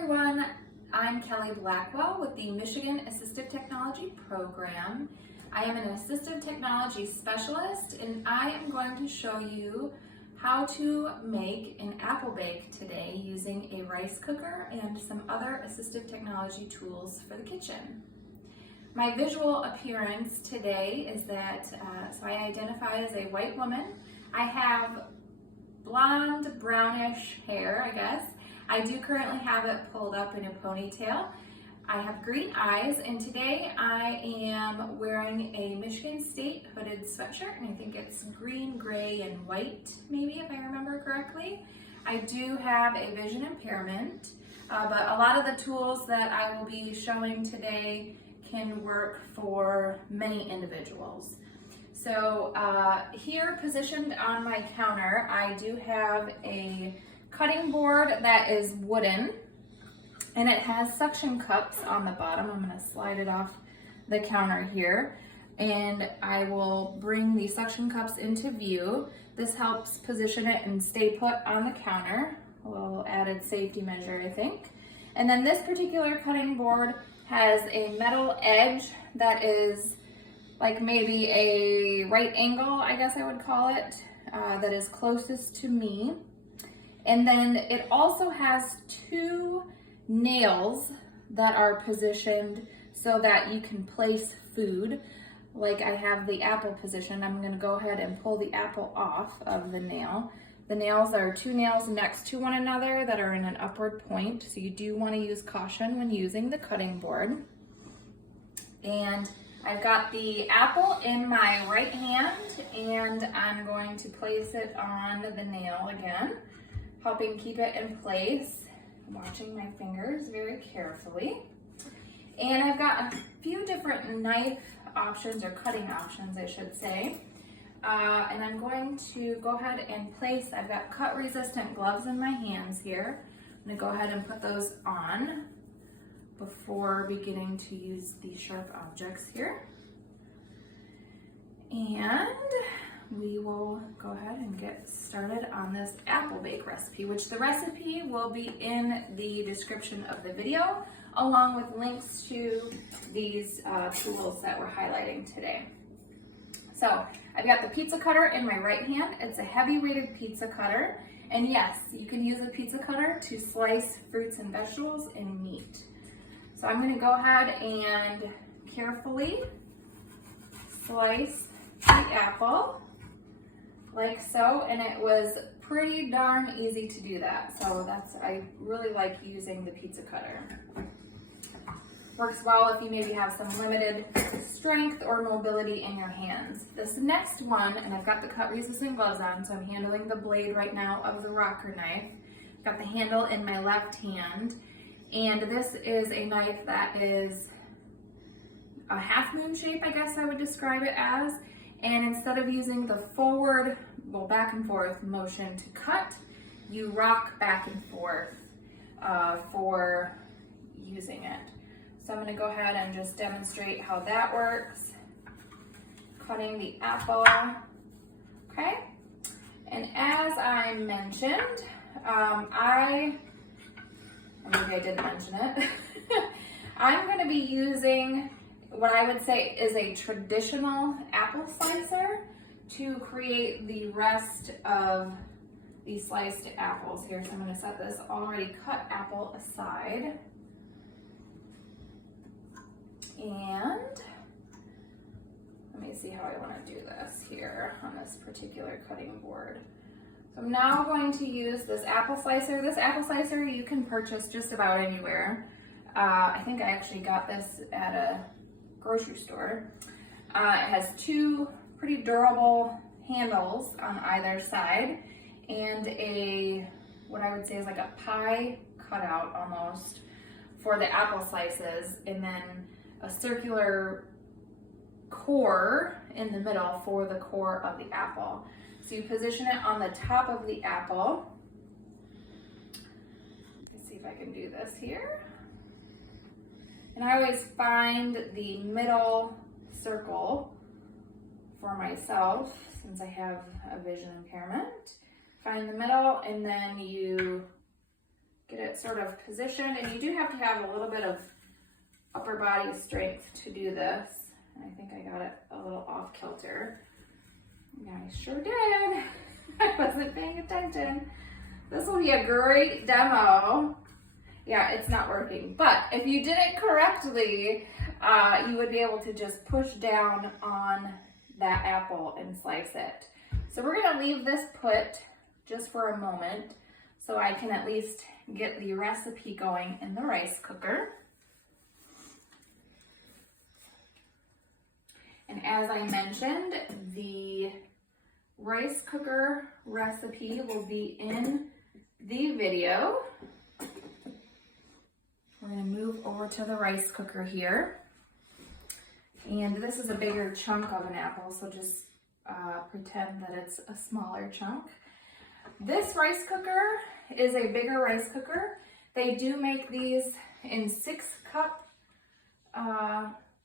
everyone, I'm Kellie Blackwell with the Michigan Assistive Technology Program. I am an assistive technology specialist and I am going to show you how to make an apple bake today using a rice cooker and some other assistive technology tools for the kitchen. My visual appearance today is that, so I identify as a white woman. I have blonde, brownish hair, I guess. I do currently have it pulled up in a ponytail. I have green eyes, and today I am wearing a Michigan State hooded sweatshirt, and I think it's green, gray, and white, maybe, if I remember correctly. I do have a vision impairment, but a lot of the tools that I will be showing today can work for many individuals. So here, positioned on my counter, I do have a cutting board that is wooden, and it has suction cups on the bottom. I'm going to slide it off the counter here, and I will bring the suction cups into view. This helps position it and stay put on the counter. A little added safety measure, I think. And then this particular cutting board has a metal edge that is like maybe a right angle, I guess I would call it, that is closest to me. And then it also has two nails that are positioned so that you can place food. Like I have the apple positioned, I'm gonna go ahead and pull the apple off of the nail. The nails are two nails next to one another that are in an upward point, so you do want to use caution when using the cutting board. And I've got the apple in my right hand, and I'm going to place it on the nail again, helping keep it in place, watching my fingers very carefully. And I've got a few different knife options, or cutting options, I should say. And I'm going to go ahead and place, I've got cut resistant gloves in my hands here. I'm gonna go ahead and put those on before beginning to use these sharp objects here. And we will go ahead and get started on this apple bake recipe, which the recipe will be in the description of the video, along with links to these tools that we're highlighting today. So I've got the pizza cutter in my right hand. It's a heavy weighted pizza cutter. And yes, you can use a pizza cutter to slice fruits and vegetables and meat. So I'm gonna go ahead and carefully slice the apple like so, and it was pretty darn easy to do that. So I really like using the pizza cutter. Works well if you maybe have some limited strength or mobility in your hands. This next one, and I've got the cut resistant gloves on, so I'm handling the blade right now of the rocker knife. I've got the handle in my left hand, and this is a knife that is a half moon shape, I guess I would describe it as. And instead of using the forward, well, back and forth motion to cut, you rock back and forth for using it. So I'm going to go ahead and just demonstrate how that works. Cutting the apple, okay? And as I mentioned, maybe I didn't mention it, I'm going to be using what I would say is a traditional apple slicer to create the rest of the sliced apples here. So I'm going to set this already cut apple aside. And let me see how I want to do this here on this particular cutting board. So I'm now going to use this apple slicer. This apple slicer you can purchase just about anywhere. I think I actually got this at a grocery store. It has two pretty durable handles on either side, and what I would say is like a pie cutout almost for the apple slices, and then a circular core in the middle for the core of the apple. So you position it on the top of the apple. Let's see if I can do this here. And I always find the middle circle for myself, since I have a vision impairment. Find the middle, and then you get it sort of positioned, and you do have to have a little bit of upper body strength to do this. And I think I got it a little off kilter. Yeah, I sure did. I wasn't paying attention. This will be a great demo. Yeah, it's not working. But if you did it correctly, you would be able to just push down on that apple and slice it. So we're gonna leave this put just for a moment so I can at least get the recipe going in the rice cooker. And as I mentioned, the rice cooker recipe will be in the video. We're going to move over to the rice cooker here. And this is a bigger chunk of an apple, so just pretend that it's a smaller chunk. This rice cooker is a bigger rice cooker. They do make these in 6-cup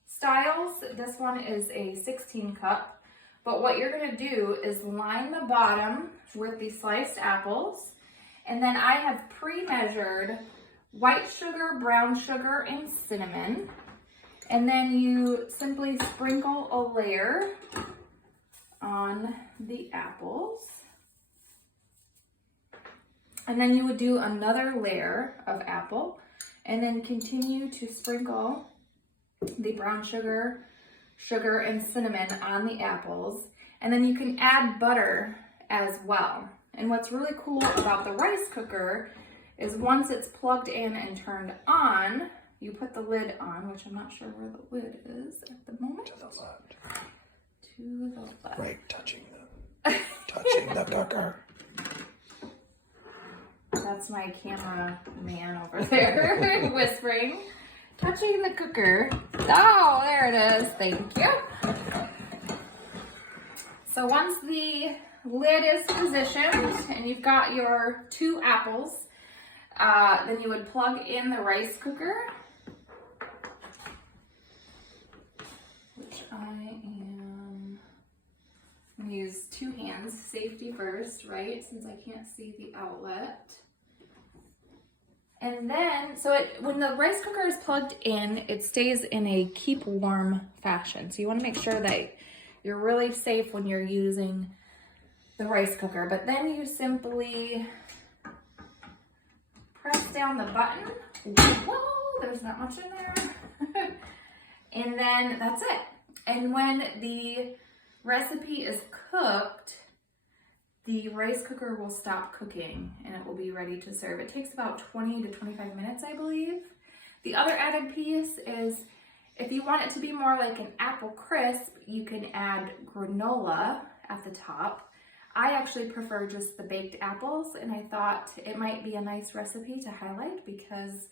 styles. This one is a 16-cup. But what you're going to do is line the bottom with the sliced apples. And then I have pre-measured white sugar, brown sugar, and cinnamon. And then you simply sprinkle a layer on the apples. And then you would do another layer of apple and then continue to sprinkle the brown sugar, and cinnamon on the apples. And then you can add butter as well. And what's really cool about the rice cooker is once it's plugged in and turned on, you put the lid on, which I'm not sure where the lid is at the moment. To the left. To the left. Right, touching the cooker. That's my camera man over there whispering. Touching the cooker. Oh, there it is. Thank you. So once the lid is positioned and you've got your 2 apples, then you would plug in the rice cooker, which I'm going to use 2 hands, safety first, right? Since I can't see the outlet. And then, when the rice cooker is plugged in, it stays in a keep warm fashion. So you want to make sure that you're really safe when you're using the rice cooker. But then you simply press down the button. Whoa, there's not much in there. And then that's it. And when the recipe is cooked, the rice cooker will stop cooking and it will be ready to serve. It takes about 20 to 25 minutes, I believe. The other added piece is if you want it to be more like an apple crisp, you can add granola at the top. I actually prefer just the baked apples, and I thought it might be a nice recipe to highlight because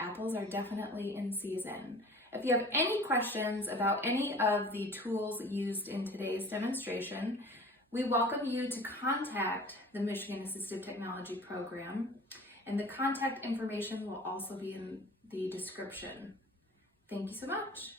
apples are definitely in season. If you have any questions about any of the tools used in today's demonstration, we welcome you to contact the Michigan Assistive Technology Program, and the contact information will also be in the description. Thank you so much.